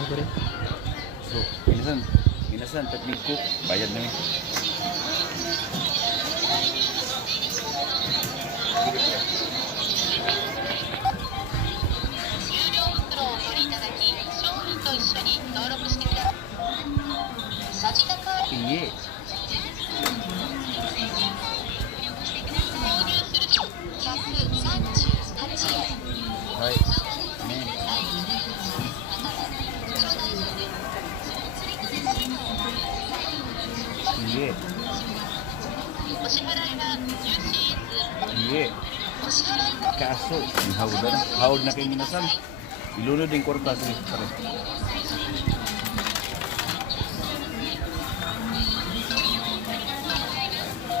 So, minasan, technique cook, bayad na Iye. Right. Iye. Iye. Kaso, hawd na kay minasan. Ilunod yung kwarta sa pare.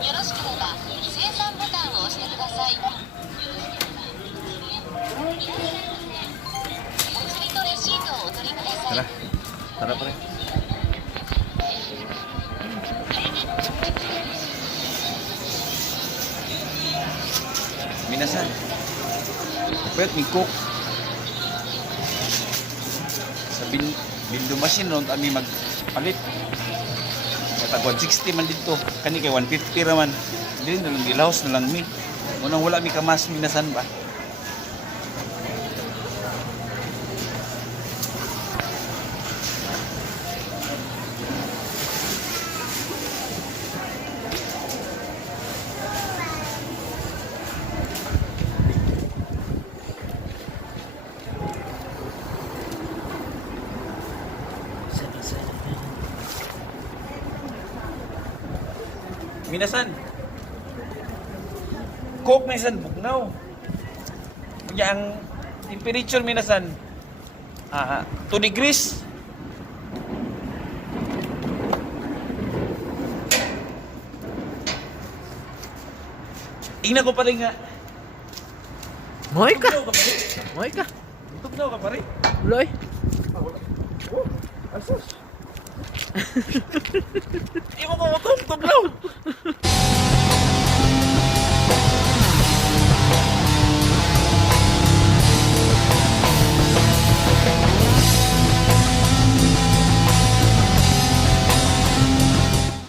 よろしければ精算ボタンを押してください。お釣りとレシートをお取りください。 Tara. Tara pare. Minasan. Pwede ni cook. Sa bindo machine ron kami magpalit. Kata 160 man dito. Kani kay 150 raman. Dili na lang gilaos na lang mi. Unang wala mi kamas minasan ba. Minasan. Coke minasan bugnaw. Kaya ang temperature minasan 2 degrees. Tingnan ko pa rin nga. Moy ka. Tugnaw ka pa rin. Moy ka. Tugnaw ka pa rin. Loy. Oh, asus. Imo ko tugnaw.